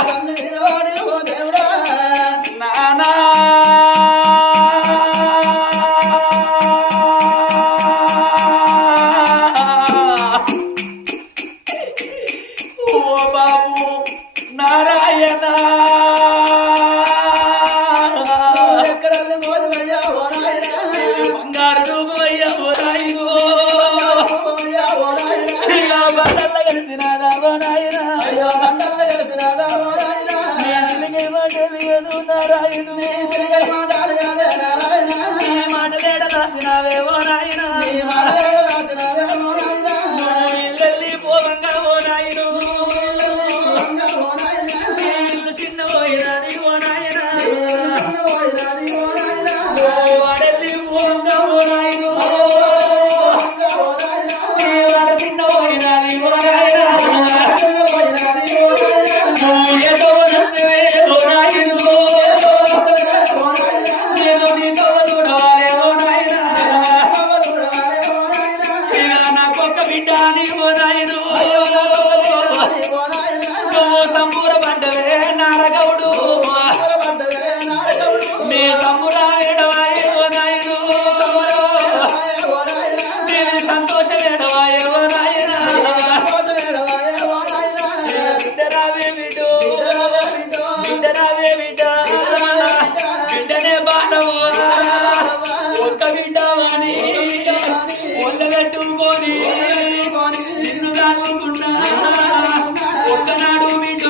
아, 맞는 నాదావో నాయనా అయ్యో బందా ఎలిసిన నాదావో నాయనా నీ సిరిగై మా తెలియదు నారాయణు నీ సిరిగై మా రాని ఓ నాయను ఒక్కనాడు బిడ్డు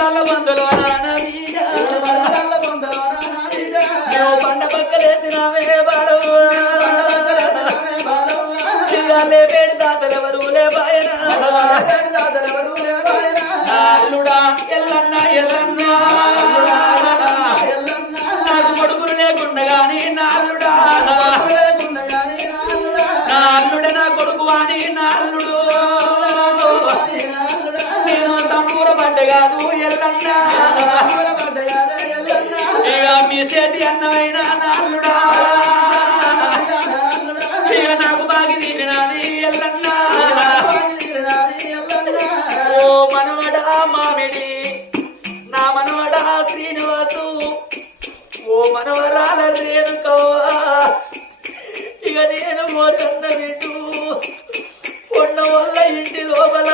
వందల చేసేది అన్నమైన నాలుడా నాకు బాగి తీరినాది ఓ మనవడా మామిడి నా మనవడా శ్రీనివాసు. ఓ మనవరాల రేణుకోవా ఇక నేను పోతున్న బిడ్డు ఉన్న వల్ల ఇంటి లోపల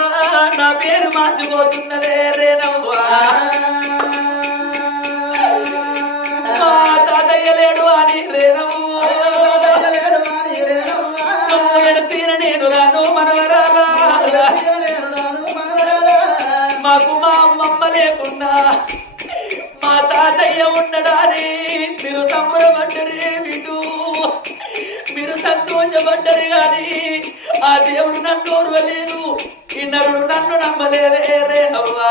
నా పేరు మార్చిపోతున్నదే రేణవ్వా లేకుండా మా తాతయ్య ఉన్నడాని మీరు సంబరపడ్డరే విడు. మీరు సంతోషపడ్డరు కానీ ఆ దేవుడు నన్ను ఓర్వలేదు. ఈ నరుడు నన్ను నమ్మలేదే రే అవ్వా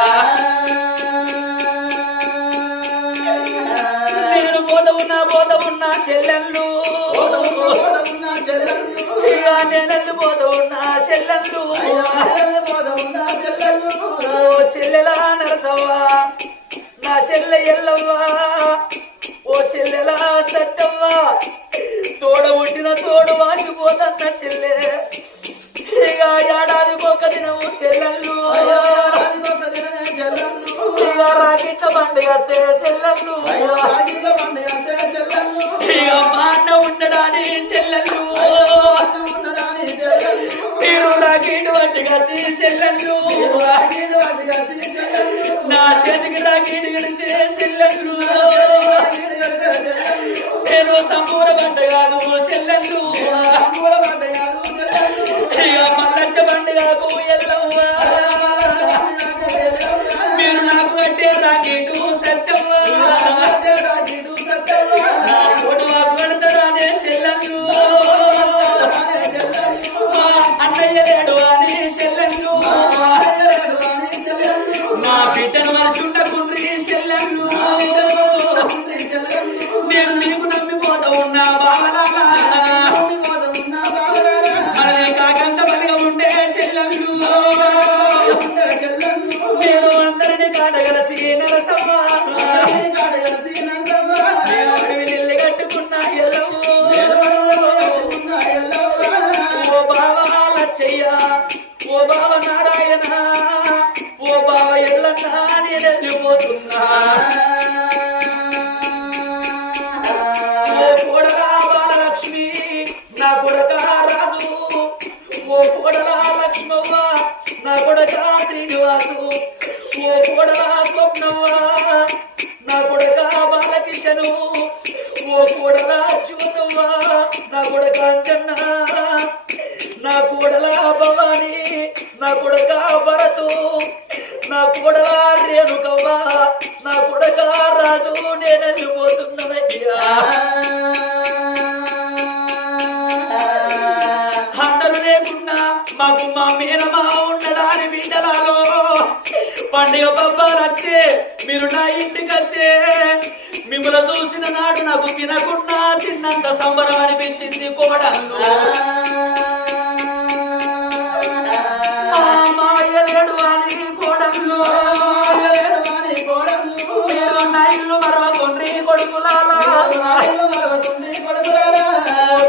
నేను బోధ ఉన్నా బోధ ఉన్నా చెల్లెళ్ళు. నేనెళ్ళు బోధ ఉన్నా చెల్లెళ్ళు. చెల్లెలా నరసవ్వా? నా చెల్లె ఎల్లవ్వా? ఓ చెల్లెలా సత్తవ్వా తోడ ఒట్టిన తోడు వాసిపోతన్న చెల్లె. ఏడాది ఏడాదికి ఒక దినము చెల్లెళ్ళు. ఇక పండుగ చెల్లెళ్ళు. మా అన్న ఉండడాని చెల్లెళ్ళు. రాకీడు చెల్లెళ్ళు నా చేతికి రాకీడు కడితే చెల్లెళ్ళు నేను సంపూర పండుగను చెల్లెళ్ళు ఎల్లవ్వ ఓ ఓ బావ నారాయణ. నా కొడక ఓ కొడలా స్వప్నవ్వ నా కొడక బాలకిషను. ఓ కొడలా జ్యోతవ్వ నా కొడక నా కొడలా భవాని. నా కొడక భరతు. నా కొడలా రేణుకవ్వ. నా కొడక రాజు నేను వెళ్ళిపోతున్నానయ్యా అందరూ లేకున్నా మాకు మా మేనమా ఉండడాని బిడ్డలాలో పండుగ పబ్బాలత్తే మీరు నా ఇంటికి వస్తే మిమ్మల్ని చూసిన నాడు నాకు తినకున్నా తిన్నంత సంబరం అనిపించింది ఆ. మామయ్య లేడు అని అని కోడలు మీరు నా ఇల్లు మరవకుండ్రి కొడుకులాలా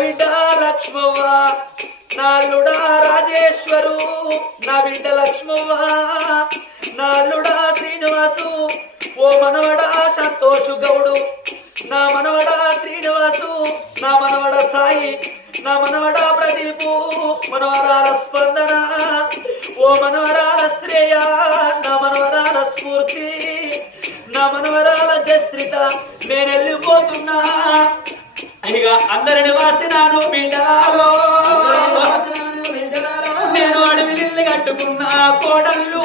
బిడ్డ లక్ష్మవ్వ అల్లుడా నా బిడ్డ లక్ష్మవ్వ నా అల్లుడా శ్రీనివాసు ఓ మనవడా సంతోషు గౌడు నా మనవడా శ్రీనివాసు నా మనవడ సాయి నా మనవడా ప్రదీపు మనవరాల స్పందన ఓ మనవరాల శ్రేయ నా మనవరాల స్ఫూర్తి నా మనవరాల జస్త్రిత నేను వెళ్ళిపోతున్నా. ఇక అందరిని వాసినాను బిడ్డలాలో కట్టుకున్న కోడళ్ళు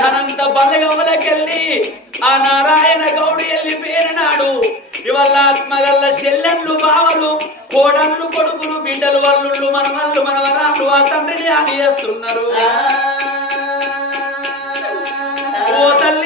తనంత బలగమ్మలకెళ్ళి ఆ నారాయణ గౌడి ఎల్లి పేరినాడు. ఇవాళ ఆత్మగల్ల చెల్లెళ్ళు బావలు కోడళ్ళు కొడుకులు బిడ్డలు వల్లుళ్ళు మనమల్లు మనవరాళ్ళు ఆ తండ్రిని ఆని చేస్తున్నారు. ఓ తల్లి